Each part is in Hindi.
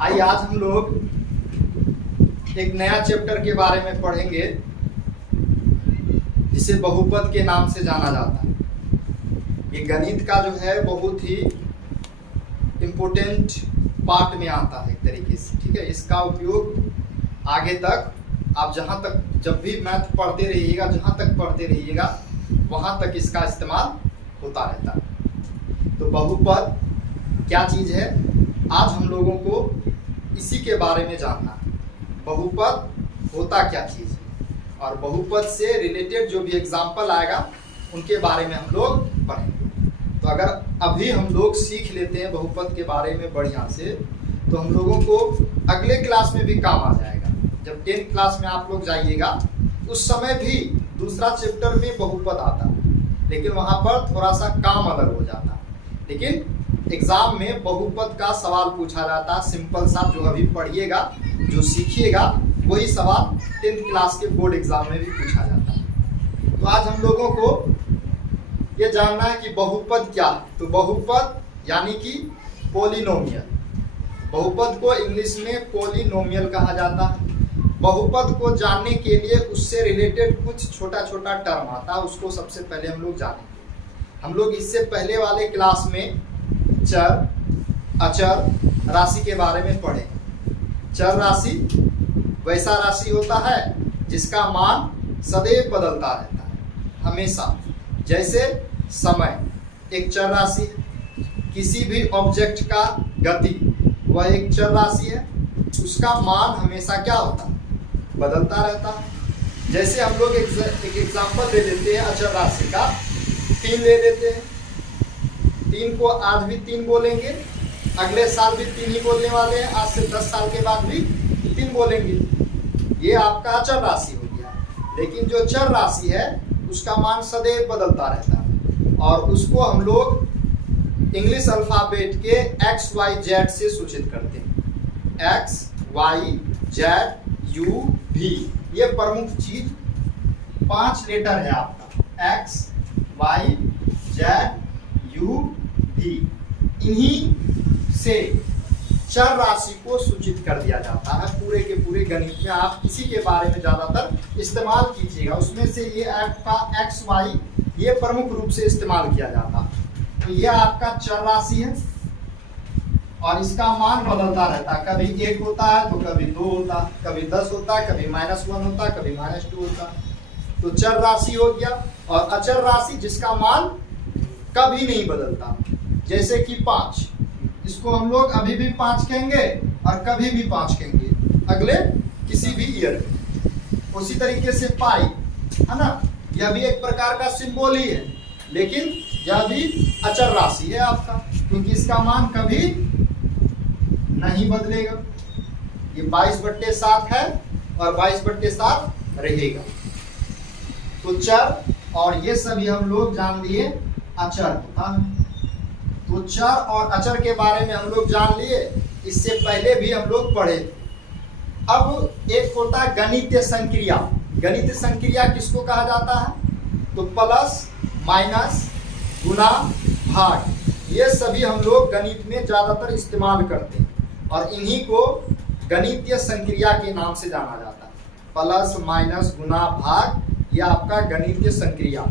आइए आज हम लोग एक नया चैप्टर के बारे में पढ़ेंगे जिसे बहुपद के नाम से जाना जाता है। ये गणित का जो है बहुत ही इम्पोर्टेंट पार्ट में आता है एक तरीके से, ठीक है। इसका उपयोग आगे तक आप जहाँ तक जब भी मैथ पढ़ते रहिएगा, जहाँ तक पढ़ते रहिएगा वहाँ तक इसका इस्तेमाल होता रहता है। तो बहुपद क्या चीज़ है, आज हम लोगों को इसी के बारे में जानना है। बहुपद होता क्या चीज़ है और बहुपद से रिलेटेड जो भी एग्जाम्पल आएगा उनके बारे में हम लोग पढ़ेंगे। तो अगर अभी हम लोग सीख लेते हैं बहुपद के बारे में बढ़िया से, तो हम लोगों को अगले क्लास में भी काम आ जाएगा। जब 10th क्लास में आप लोग जाइएगा उस समय भी दूसरा चैप्टर में बहुपद आता है, लेकिन वहाँ पर थोड़ा सा काम अलग हो जाता है। लेकिन एग्जाम में बहुपद का सवाल पूछा जाता है, सिंपल सा, जो अभी पढ़िएगा, जो सीखिएगा वही सवाल 10th क्लास के बोर्ड एग्जाम में भी पूछा जाता है। तो आज हम लोगों को ये जानना है कि बहुपद क्या है। तो बहुपद यानी कि पॉलिनोमियल, बहुपद को इंग्लिश में पॉलिनोमियल कहा जाता है। बहुपद को जानने के लिए उससे रिलेटेड कुछ छोटा छोटा टर्म आता है, उसको सबसे पहले हम लोग जानेंगे। हम लोग इससे पहले वाले क्लास में चर, अचर राशि के बारे में पढ़े। चर राशि वैसा राशि होता है जिसका मान सदैव बदलता रहता है, हमेशा। जैसे समय एक चर राशि है, किसी भी ऑब्जेक्ट का गति वह एक चर राशि है, उसका मान हमेशा क्या होता है, बदलता रहता है। जैसे हम लोग एक एग्जाम्पल ले लेते हैं अचर राशि का, 3 ले लेते हैं। 3 को आज भी 3 बोलेंगे, अगले साल भी 3 ही बोलने वाले हैं, आज से 10 साल के बाद भी 3 बोलेंगे। ये आपका अचर राशि हो गया। लेकिन जो चर राशि है उसका मान सदैव बदलता रहता है और उसको हम लोग इंग्लिश अल्फाबेट के एक्स वाई जेड से सूचित करते हैं। एक्स वाई जेड यू भी, ये प्रमुख चीज 5 लेटर है आपका, एक्स वाई जेड यू भी। इन्हीं से चर राशि को सूचित कर दिया जाता है। पूरे के पूरे गणित में आप इसी के बारे में ज्यादातर इस्तेमाल कीजिएगा। उसमें से ये आपका एक्स वाई ये प्रमुख रूप से इस्तेमाल किया जाता है। तो ये आपका चर राशि है और इसका मान बदलता रहता है। कभी 1 होता है तो कभी 2 होता है, कभी 10 होता है, कभी -1 होता है, कभी -2 होता है। तो चर राशि हो गया। और अचर राशि जिसका मान कभी नहीं बदलता, जैसे कि 5, इसको हम लोग अभी भी 5 कहेंगे और कभी भी 5 कहेंगे अगले किसी भी ईयर में। उसी तरीके से पाई है ना, यह भी एक प्रकार का सिंबल ही है, लेकिन यह भी अचर राशि है आपका, क्योंकि इसका मान कभी नहीं बदलेगा। ये 22/7 है और 22/7 रहेगा। तो चर और ये सभी हम लोग जान लिए अचर होता है। तो चर और अचर के बारे में हम लोग जान लिए, इससे पहले भी हम लोग पढ़े। अब एक होता है गणितीय संक्रिया। गणितीय संक्रिया किसको कहा जाता है, तो प्लस माइनस गुना भाग, ये सभी हम लोग गणित में ज्यादातर इस्तेमाल करते हैं और इन्हीं को गणितीय संक्रिया के नाम से जाना जाता है। प्लस माइनस गुना भाग, ये आपका गणितीय संक्रिया।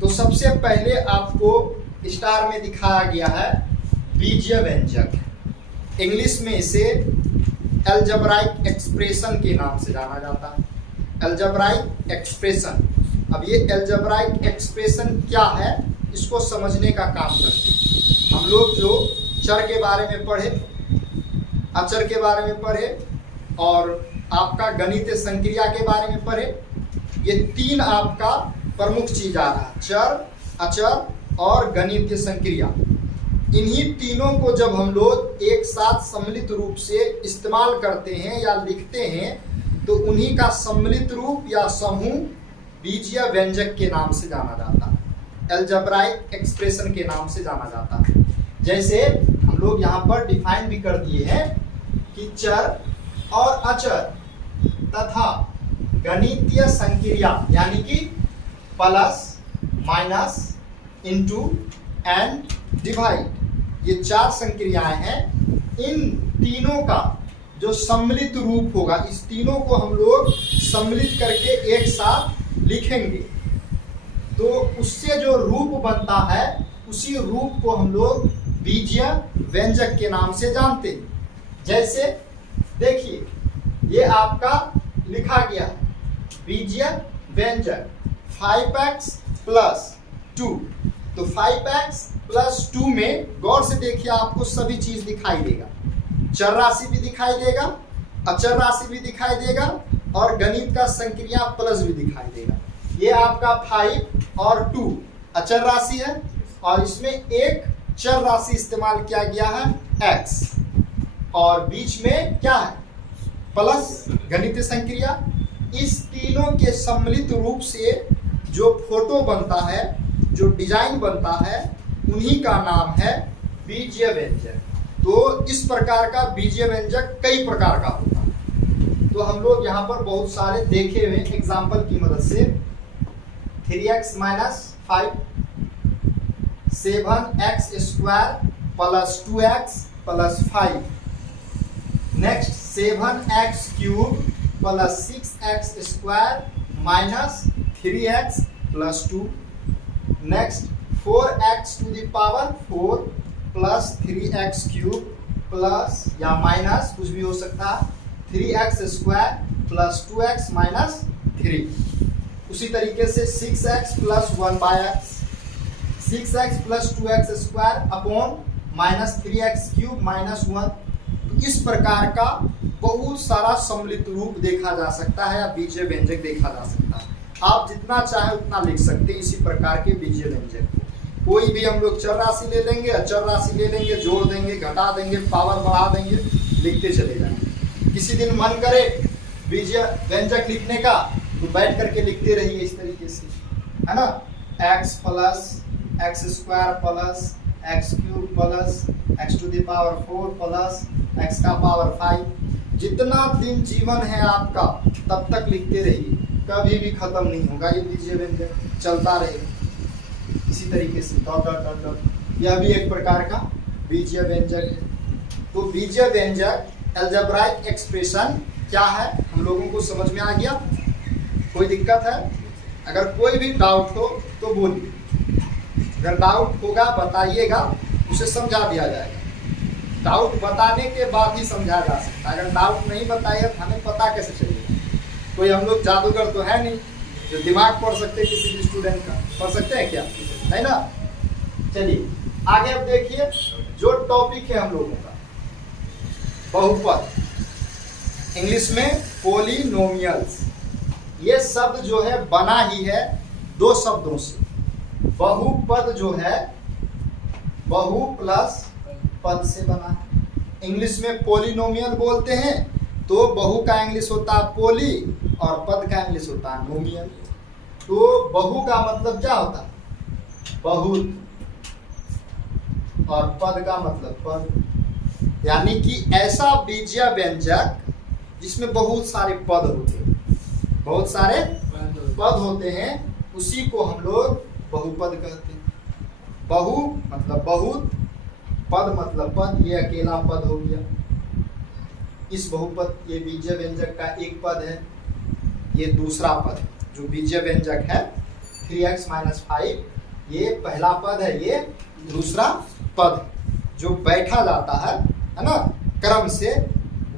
तो सबसे पहले आपको स्टार में दिखाया गया है बीजीय व्यंजक, इंग्लिश में इसे अलजेब्राइक एक्सप्रेशन के नाम से जाना जाता है। Algebraic expression. अब ये अलजेब्राइक एक्सप्रेशन क्या है, इसको समझने का काम करते हैं। हम लोग जो चर के बारे में पढ़े, अचर के बारे में पढ़े और आपका गणितीय संक्रिया के बारे में पढ़े, ये 3 आपका प्रमुख चीज आ रहा है, चर, अचर और गणितीय संक्रिया। इन्हीं तीनों को जब हम लोग एक साथ सम्मिलित रूप से इस्तेमाल करते हैं या लिखते हैं, तो उन्हीं का सम्मिलित रूप या समूह बीजीय व्यंजक के नाम से जाना जाता है, अलजेब्राइक एक्सप्रेशन के नाम से जाना जाता है। जैसे हम लोग यहाँ पर डिफाइन भी कर दिए हैं कि चर और अचर तथा गणितीय संक्रिया यानी कि plus minus into and divide, ये 4 संक्रियाएं हैं इन तीनों का जो सम्मिलित रूप होगा, इस तीनों को हम लोग सम्मिलित करके एक साथ लिखेंगे तो उससे जो रूप बनता है उसी रूप को हम लोग बीजीय व्यंजक के नाम से जानते हैं। जैसे देखिए ये आपका लिखा गया बीजीय व्यंजक 5x + 2। तो 5x + 2 में गौर से देखिए आपको सभी चीज दिखाई देगा, चर राशि भी दिखाई देगा, अचर राशि भी दिखाई देगा और गणित का संक्रिया प्लस भी दिखाई देगा। ये आपका 5 और 2 अचर राशि है और इसमें एक चर राशि इस्तेमाल किया गया है x और बीच में क्या है प्लस गणितीय संक्रिया। इस तीनों के सम्मिलित रूप से जो फोटो बनता है, जो डिजाइन बनता है, उन्हीं का नाम है बीजीय व्यंजक। तो इस प्रकार का बीजीय व्यंजक कई प्रकार का होता है। तो हम लोग यहाँ पर बहुत सारे देखे हुए एग्जाम्पल की मदद से 3x - 5, 7x² + 2x + 5, next 7x³ + 6x² - 3x + 2, next 4x⁴ + 3x³ plus या माइनस कुछ भी हो सकता है 3x² + 2x - 3। उसी तरीके से 6x + 1/x, 6x + 2x² upon -3x³ - 1। तो इस प्रकार का बहुत सारा सम्मिलित रूप देखा जा सकता है या बीजीय व्यंजक देखा जा सकता है। आप जितना चाहे उतना लिख सकते हैं इसी प्रकार के बीजीय व्यंजक को। कोई भी हम लोग चर राशि ले लेंगे, अचर राशि ले लेंगे, जोड़ देंगे, घटा देंगे, पावर बढ़ा देंगे, लिखते चले जाएंगे। किसी दिन मन करे बीजीय व्यंजक लिखने का तो बैठ करके लिखते रहिए इस तरीके से, है ना। x + x² + x³ + x⁴ + x⁵। जितना दिन जीवन है आपका तब तक लिखते रहिए, कभी भी खत्म नहीं होगा। ये बीजीय व्यंजक चलता रहेगा इसी तरीके से डॉट डॉट डॉट डॉट। यह भी एक प्रकार का बीजीय व्यंजक है। तो बीजीय व्यंजक अलजेब्राइक एक्सप्रेशन क्या है हम लोगों को समझ में आ गया। कोई दिक्कत है? अगर कोई भी डाउट हो तो बोलिए, अगर डाउट होगा बताइएगा, उसे समझा दिया जाएगा। डाउट बताने के बाद ही समझा जा सकता है। अगर डाउट नहीं बताएगा तो हमें पता कैसे चलेगा? कोई हम लोग जादूगर तो है नहीं जो दिमाग पढ़ सकते किसी भी स्टूडेंट का। पढ़ सकते हैं क्या? है ना। चलिए आगे अब देखिए जो टॉपिक है हम लोगों का बहुपद, इंग्लिश में पॉलिनोमियल्स। ये शब्द जो है बना ही है दो शब्दों से। बहुपद जो है बहु प्लस पद से बना है। इंग्लिश में पॉलिनोमियल बोलते हैं तो बहु का इंग्लिश होता है पॉली और पद का इंग्लिश होता है नोमियल। तो बहु का मतलब क्या होता है? बहुत, और पद का मतलब पद। यानी कि ऐसा बीजीय व्यंजक जिसमें बहुत सारे पद होते हैं, बहुत सारे पद होते हैं, उसी को हम लोग बहुपद कहते हैं। बहु मतलब बहुत, पद मतलब पद, ये अकेला पद हो गया। इस बहुपद, ये बीजीय व्यंजक का एक पद है, ये दूसरा पद जो बीजीय व्यंजक है 3x - 5, ये पहला पद है, ये दूसरा पद जो बैठा जाता है ना क्रम से।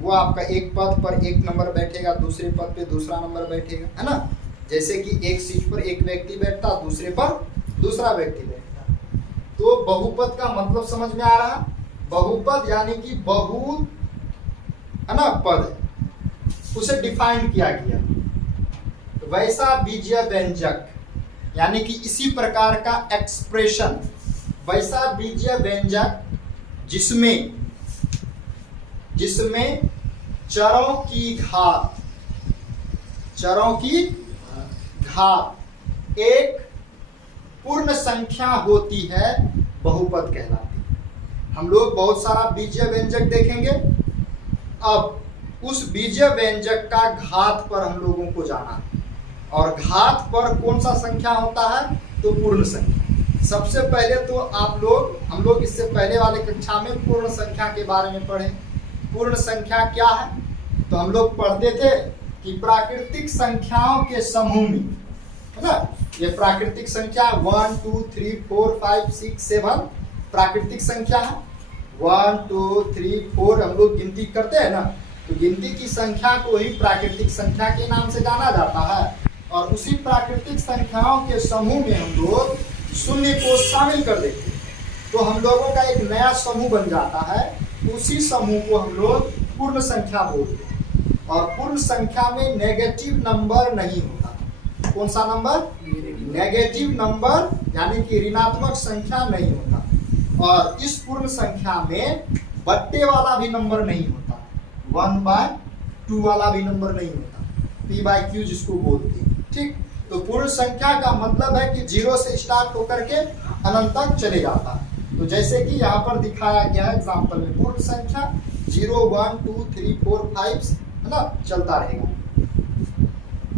वो आपका एक पद पर एक नंबर बैठेगा, दूसरे पद पे दूसरा नंबर बैठेगा, है ना। जैसे कि एक सीट पर एक व्यक्ति बैठता, दूसरे पर दूसरा व्यक्ति बैठता। तो बहुपद का मतलब समझ में आ रहा है? बहुपद यानी कि बहुत, है ना, पद है, उसे डिफाइन किया गया। तो वैसा बीजीय व्यंजक यानी कि इसी प्रकार का एक्सप्रेशन, वैसा बीजीय व्यंजक जिसमें चरों की घात एक पूर्ण संख्या होती है, बहुपद कहलाती है। हम लोग बहुत सारा बीजीय व्यंजक देखेंगे। अब उस बीजीय व्यंजक का घात पर हम लोगों को जाना है, और घात पर कौन सा संख्या होता है? तो पूर्ण संख्या। सबसे पहले तो हम लोग इससे पहले वाले कक्षा में पूर्ण संख्या के बारे में पढ़े। पूर्ण संख्या क्या है? तो हम लोग पढ़ते थे कि प्राकृतिक संख्याओं के समूह में, है ना, ये प्राकृतिक संख्या 1 2 3 4 5 6 7 प्राकृतिक संख्या है। 1 2 3 4 हम लोग गिनती करते हैं ना, तो गिनती की संख्या को ही प्राकृतिक संख्या के नाम से जाना जाता है। और उसी प्राकृतिक संख्याओं के समूह में हम लोग शून्य को शामिल कर देते हैं, तो हम लोगों का एक नया समूह बन जाता है। उसी समूह को हम लोग पूर्ण संख्या बोलते हैं। और पूर्ण संख्या में नेगेटिव नंबर नहीं होता। कौन सा नंबर? नेगेटिव नंबर, यानी कि ऋणात्मक संख्या नहीं होता। और इस पूर्ण संख्या में बट्टे वाला भी नंबर नहीं होता, 1/2 वाला भी नंबर नहीं होता, p/q जिसको बोलते हैं। ठीक, तो पूर्ण संख्या का मतलब है कि 0 से स्टार्ट होकर के अनंत तक चले जाता है। तो जैसे कि यहाँ पर दिखाया गया है एग्जाम्पल में, पूर्ण संख्या 0 1 2 3 4 5, है ना, चलता रहेगा।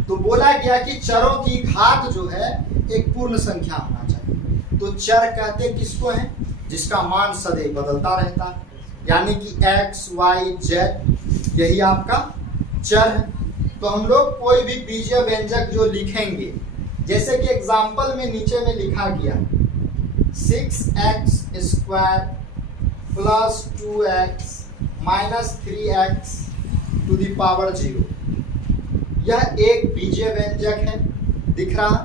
तो बोला गया कि चरों की घात जो है एक पूर्ण संख्या होना चाहिए। तो चर कहते किसको हैं? जिसका मान सदैव बदलता रहता है, यानी कि x y z यही आपका चर है। तो हम लोग कोई भी बीजीय व्यंजक जो लिखेंगे, जैसे कि एग्जाम्पल में नीचे में लिखा गया 6x² plus 2x minus 3x to the power 0, यह एक बीजीय व्यंजक है। दिख रहा,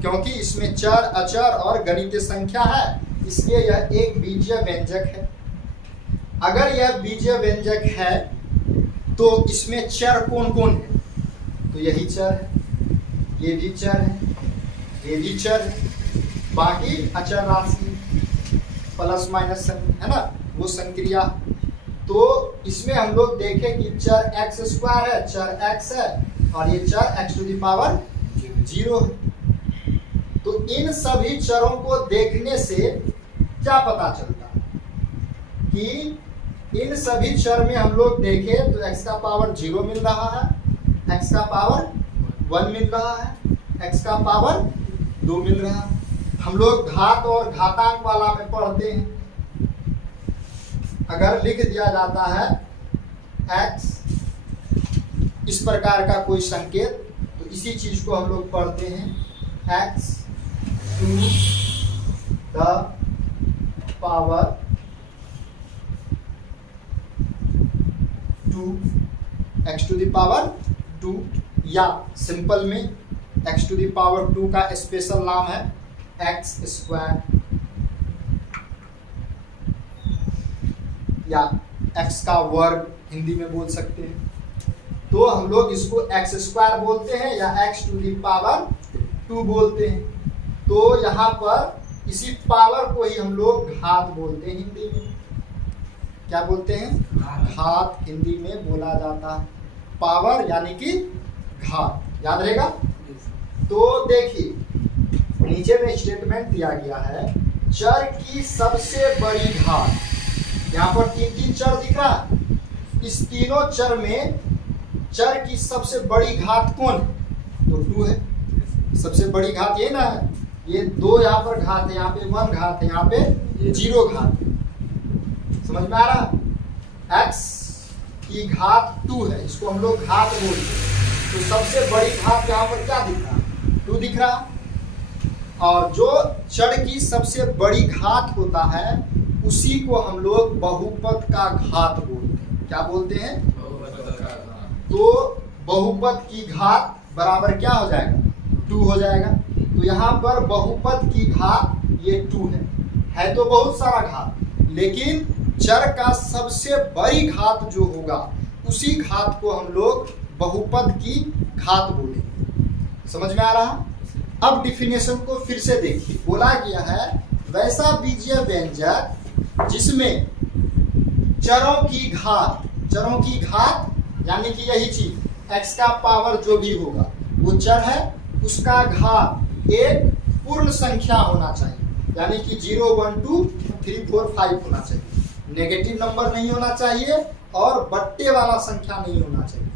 क्योंकि इसमें चर अचर और गणितीय संख्या है, इसलिए यह एक बीजीय व्यंजक है। अगर यह बीजीय व्यंजक है तो इसमें चर कौन कौन है? तो यही चर है, ये भी चर है, ये भी चर है, बाकी अचर राशि प्लस माइनस है ना, वो संक्रिया। तो इसमें हम लोग देखें कि चर x² है, चर x है, और ये चर x टू द पावर 0 है। तो इन सभी चरों को देखने से क्या पता चलता है कि इन सभी चर में हम लोग देखें तो x का पावर 0 मिल रहा है, x का पावर 1 मिल रहा है, x का पावर 2 मिल रहा है। हम लोग घात और घातांक वाला में पढ़ते हैं। अगर लिख दिया जाता है x इस प्रकार का कोई संकेत, तो इसी चीज को हम लोग पढ़ते हैं x to the power 2, x to the power 2, या सिंपल में x टू द पावर 2 का स्पेशल नाम है x², या x का वर्ग हिंदी में बोल सकते हैं। तो हम लोग इसको x² बोलते हैं या x टू द पावर 2 बोलते हैं। तो यहाँ पर इसी पावर को ही हम लोग घात बोलते हैं हिंदी में। क्या बोलते हैं? घात हिंदी में बोला जाता है। पावर यानी कि घात, याद रहेगा। तो देखिए नीचे में स्टेटमेंट दिया गया है, चर की सबसे बड़ी घात। यहाँ पर 3 चर दिख रहा है, इस तीनों चर में चर की सबसे बड़ी घात कौन है? तो 2 है। सबसे बड़ी घात ये ना है, ये 2 यहाँ पर घात है, यहाँ पे 1 घात है, यहाँ पे 0 घात है। समझ में आ रहा? x की घात 2 है, इसको हम लोग घात बोलते हैं। तो सबसे बड़ी घात यहाँ पर क्या दिख रहा? 2 दिख रहा। और जो चर की सबसे बड़ी घात होता है उसी को हम लोग बहुपद का घात बोलते हैं। क्या बोलते हैं? तो बहुपद की घात बराबर क्या हो जाएगा? 2 हो जाएगा। तो यहाँ पर बहुपद की घात ये 2 है तो बहुत सारा घात, लेकिन चर का सबसे बड़ी घात जो होगा उसी घात को हम लोग बहुपद की घात बोलेंगे। समझ में आ रहा? अब डिफिनेशन को फिर से देखिए। बोला गया है वैसा बीजीय व्यंजक जिसमें चरों की घात यानी कि यही चीज x का पावर जो भी होगा वो चर है, उसका घात एक पूर्ण संख्या होना चाहिए, यानी कि 0 1 2 3 4 5 होना चाहिए। नेगेटिव नंबर नहीं होना चाहिए और बट्टे वाला संख्या नहीं होना चाहिए।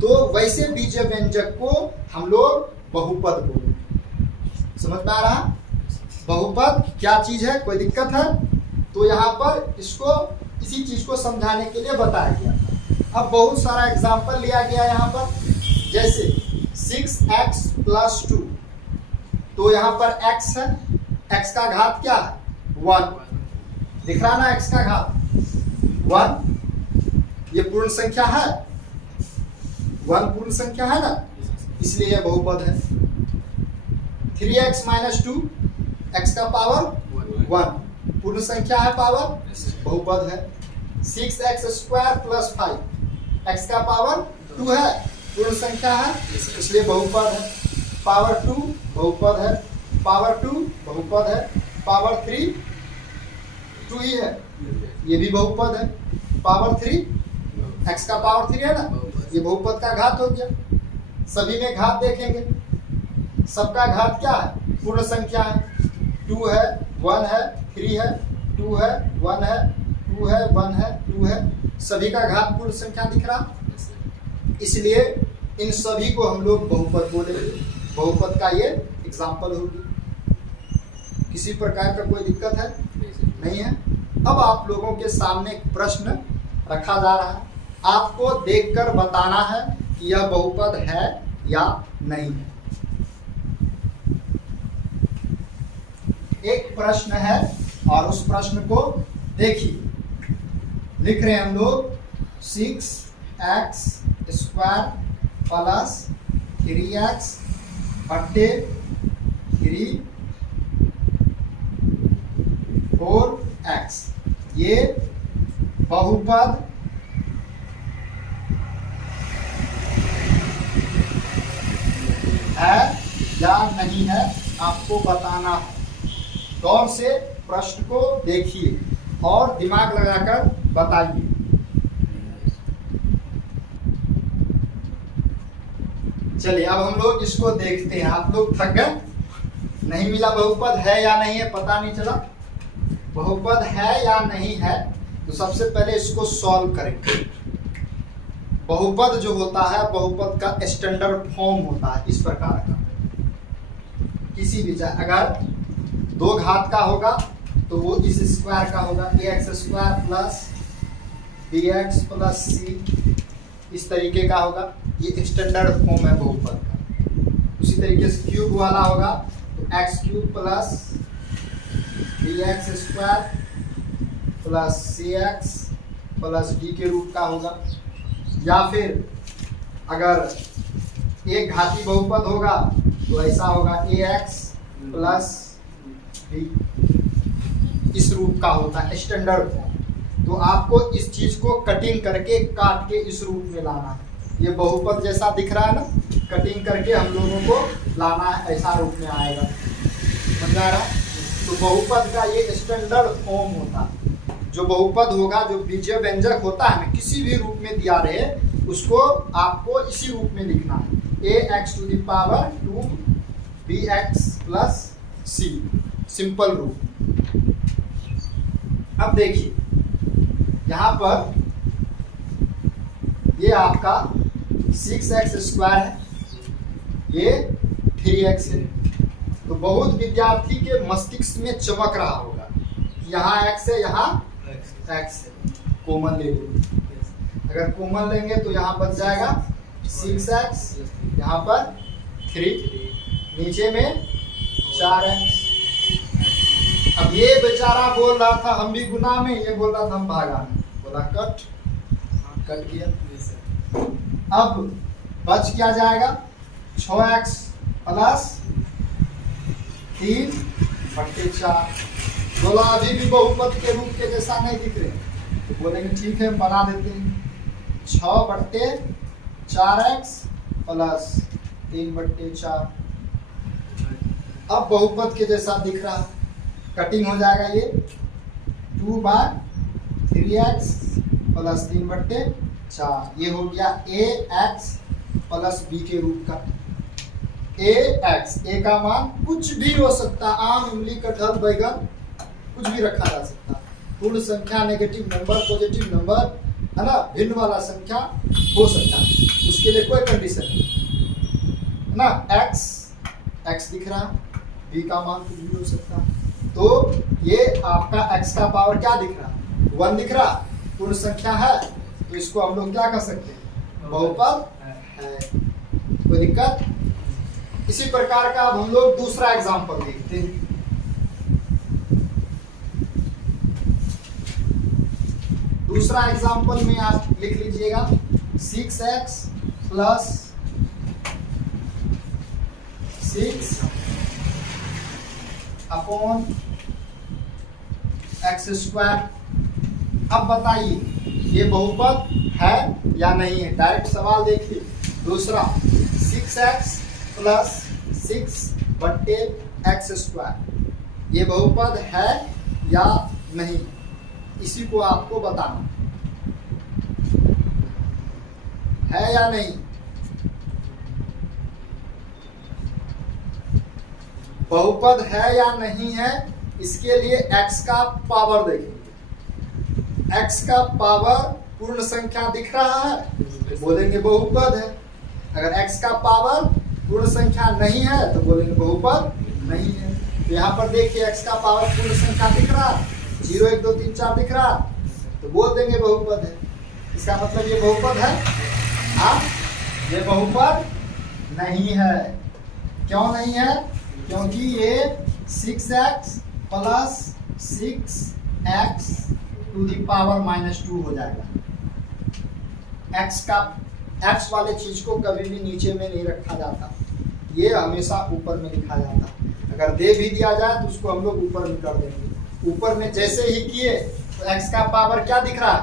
तो वैसे बीजीय व्यंजक को हम लोग बहुपद बोलते हैं। समझ में आ रहा? बहुपद क्या चीज है, कोई दिक्कत है? तो यहाँ पर इसको इसी चीज को समझाने के लिए बताया गया था। अब बहुत सारा एग्जाम्पल लिया गया यहाँ पर, जैसे 6x + 2, तो यहाँ पर x है, x का घात क्या है, 1, दिख रहा ना x का घात 1, ये पूर्ण संख्या है, 1 पूर्ण संख्या है ना, इसलिए यह बहुपद है। 3x - 2, x का पावर 1, पूर्ण संख्या है, पावर बहुपद है। 6x² + 5, x का पावर 2 है, पूर्ण संख्या है, इसलिए बहुपद है। पावर 2 बहुपद है, पावर 2 बहुपद है, पावर 3 2 ही है, ये भी बहुपद है। पावर 3, x का पावर 3 है ना, ये बहुपद का घात हो गया। सभी में घात देखेंगे, सबका घात क्या है, पूर्ण संख्या है। 2 है, 1 है, 3 है, 2 है, 1 है, 2 है, 1 है, 2 है, सभी का घात पूर्ण संख्या दिख रहा, इसलिए इन सभी को हम लोग बहुपद बोलेंगे। बहुपद का ये एग्जाम्पल होगी। किसी प्रकार का कोई दिक्कत है? नहीं है। अब आप लोगों के सामने एक प्रश्न रखा जा रहा है, आपको देखकर बताना है कि यह बहुपद है या नहीं है। एक प्रश्न है और उस प्रश्न को देखिए, लिख रहे हैं हम लोग 6x² + 3x बट्टे 3 4x, ये बहुपद है या नहीं है, आपको बताना है। गौर से प्रश्न को देखिए और दिमाग लगाकर बताइए। चलिए अब हम लोग इसको देखते हैं। आप लोग थक गए? नहीं मिला बहुपद है या नहीं है, पता नहीं चला बहुपद है या नहीं है, तो सबसे पहले इसको सॉल्व करेंगे। बहुपद जो होता है, बहुपद का स्टैंडर्ड फॉर्म होता है इस प्रकार का, किसी भी अगर 2 घात का होगा तो वो इस स्क्वायर का होगा, ax² + bx + c, इस तरीके का होगा। ये स्टैंडर्ड फॉर्म है बहुपद का। उसी तरीके से क्यूब वाला होगा तो x³ + bx² + cx + d के रूप का होगा। या फिर अगर एक घाती बहुपद होगा तो ऐसा होगा ax + b, इस रूप का होता है स्टैंडर्ड फॉर्म। तो आपको इस चीज को कटिंग करके काट के इस रूप में लाना है। ये बहुपद जैसा दिख रहा है ना, कटिंग करके हम लोगों को लाना है, ऐसा रूप में आएगा, समझ आ रहा? तो बहुपद का ये स्टैंडर्ड फॉर्म होता है। जो बहुपद होगा, जो बीजीय व्यंजक होता है ना, किसी भी रूप में दिया रहे उसको आपको इसी रूप में लिखना है, ax² bx + c, सिंपल रूप। अब देखिए यहाँ पर ये आपका 6x² है, ये 3x है। तो बहुत विद्यार्थी के मस्तिष्क में चमक रहा होगा, यहाँ x है, यहाँ x है, कॉमन ले लो। अगर कॉमन लेंगे तो यहाँ बच जाएगा 6x, यहाँ पर 3, नीचे में 4x। अब ये बेचारा बोल रहा था हम भी गुना में, ये बोल रहा था हम भागा में, बोला कट किया। अब बच क्या जाएगा, 6x + 3/4। बोला अभी भी बहुपद के रूप के जैसा नहीं दिख रहे, तो बोलेंगे ठीक है बना देते हैं, 6/4x + 3/4। अब बहुपद के जैसा दिख रहा, कटिंग हो जाएगा, ये 2/3x + 3/4, ये हो गया ax + b के रूप का। ax, a का मान कुछ भी हो सकता, आम, इमली, कटहल, बैगन, कुछ भी रखा जा सकता। पूर्ण संख्या, नेगेटिव नंबर, पॉजिटिव नंबर, है ना, भिन्न वाला संख्या हो सकता है, उसके लिए कोई कंडीशन नहीं है ना। x दिख रहा, b का मान कुछ भी हो सकता है। तो ये आपका x का पावर क्या दिख रहा, 1 दिख रहा, पूर्ण संख्या है, तो इसको हम लोग क्या कर सकते हैं, बहुपद है। कोई दिक्कत? इसी प्रकार का अब हम लोग दूसरा एग्जांपल देखते हैं। दूसरा एग्जांपल में आप लिख लीजिएगा 6x plus 6 upon x square. अब बताइए ये बहुपद है या नहीं है, डायरेक्ट सवाल देखिए। दूसरा 6x प्लस 6 बट्टे एक्स स्क्वायर, ये बहुपद है या नहीं, इसी को आपको बताना है या नहीं। बहुपद है या नहीं है, इसके लिए x का पावर देखेंगे। x का पावर पूर्ण संख्या दिख रहा है, बोलेंगे बहुपद है। अगर x का पावर पूर्ण संख्या नहीं है तो बोलेंगे बहुपद नहीं है। तो यहाँ पर देखिए x का पावर पूर्ण संख्या दिख रहा, 0 1 2 3 4 दिख रहा, तो बोल देंगे बहुपद है। इसका मतलब ये बहुपद है? हाँ, ये बहुपद नहीं है। क्यों नहीं है? क्योंकि ये 6x plus 6x to the power -2 हो जाएगा। x वाले चीज को कभी भी नीचे में नहीं रखा जाता, ये हमेशा ऊपर में लिखा जाता। अगर दे भी दिया जाए तो उसको हम लोग ऊपर में कर देंगे। ऊपर में जैसे ही किए तो x का पावर क्या दिख रहा है,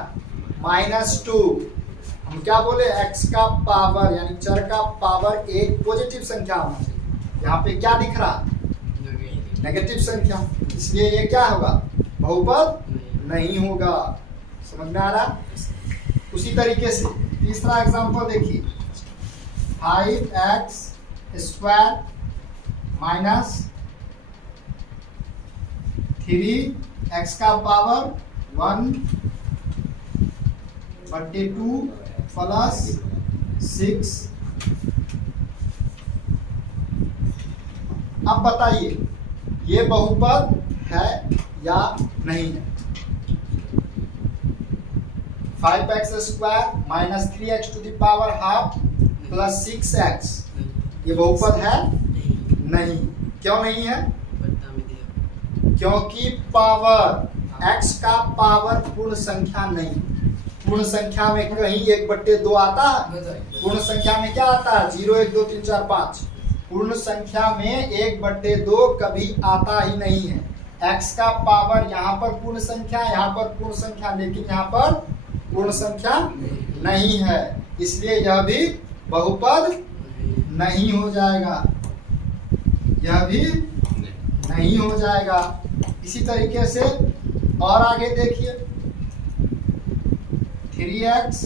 -2। हम क्या बोले, x का पावर यानी चर का पावर एक पॉजिटिव संख्या होना चाहिए। यहाँ पे क्या दिख रहा, नेगेटिव संख्या, इसलिए ये क्या होगा, बहुपद नहीं होगा। समझ में आ रहा? उसी तरीके से तीसरा एग्जांपल देखिए, 5x स्क्वायर माइनस 3x का पावर 1 बट्टे 2 प्लस 6। अब बताइए ये बहुपद है या नहीं है। 5x square minus 3x to the power half plus 6x, ये बहुपद है? नहीं। क्यों नहीं है? क्योंकि पावर x का पावर पूर्ण संख्या नहीं। पूर्ण संख्या में कहीं 1/2 आता है? पूर्ण संख्या में क्या आता है, 0 1 2 3 4 5। पूर्ण संख्या में 1/2 कभी आता ही नहीं है। x का पावर यहाँ पर पूर्ण संख्या, यहाँ पर पूर्ण संख्या, लेकिन यहाँ पर पूर्ण संख्या नहीं है, इसलिए यह भी बहुपद नहीं हो जाएगा, यह भी नहीं हो जाएगा। इसी तरीके से और आगे देखिए, 3x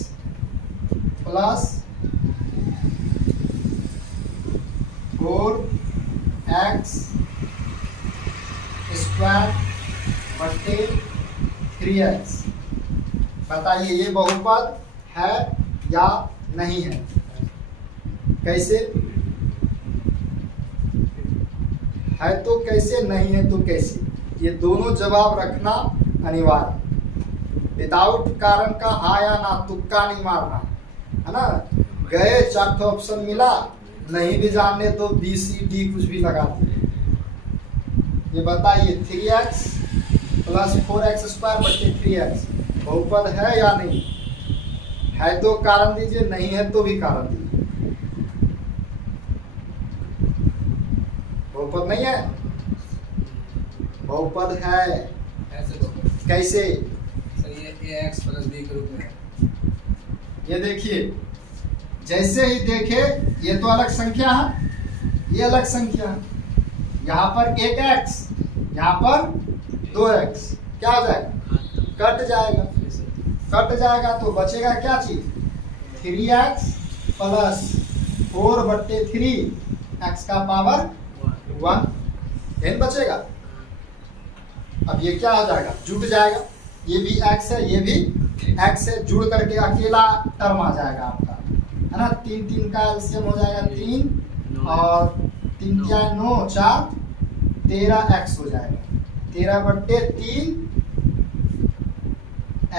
प्लस 4x स्क्वायर बट्टे 3x, बताइए ये बहुपद है या नहीं है। कैसे है तो कैसे, नहीं है तो कैसे, ये दोनों जवाब रखना अनिवार्य। विदाउट कारण का हाँ या ना, तुक्का नहीं मारना है ना। गए 4 ऑप्शन मिला, नहीं भी जानने तो बी सी डी कुछ भी लगा दिए। ये बताइए 3x प्लस 4x स्क्वायर बट्टे 3x बहुपद है या नहीं है, तो कारण दीजिए, नहीं है तो भी कारण दीजिए। बहुपद नहीं है, बहुपद है। कैसे? ये ax प्लस b के रूप में है। ये देखिए, जैसे ही देखे ये तो अलग संख्या है, ये अलग संख्या है, यहाँ पर 1x, यहाँ पर 2x, क्या हो जाएगा, कट जाएगा। कट जाएगा तो बचेगा क्या चीज, 3x प्लस 4 बट्टे 3 x का पावर 1 n बचेगा। अब ये क्या हो जाएगा, जुट जाएगा, ये भी x है, ये भी x है, जुड़ करके अकेला टर्म आ जाएगा आपका, है ना। 3 3 का एलसीएम हो जाएगा 3 और 3 क्या 9 4 13x हो जाएगा। 13/3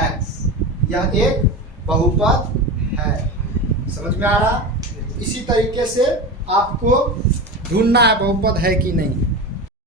x, यह एक बहुपद है। समझ में आ रहा? इसी तरीके से आपको ढूंढना है बहुपद है कि नहीं।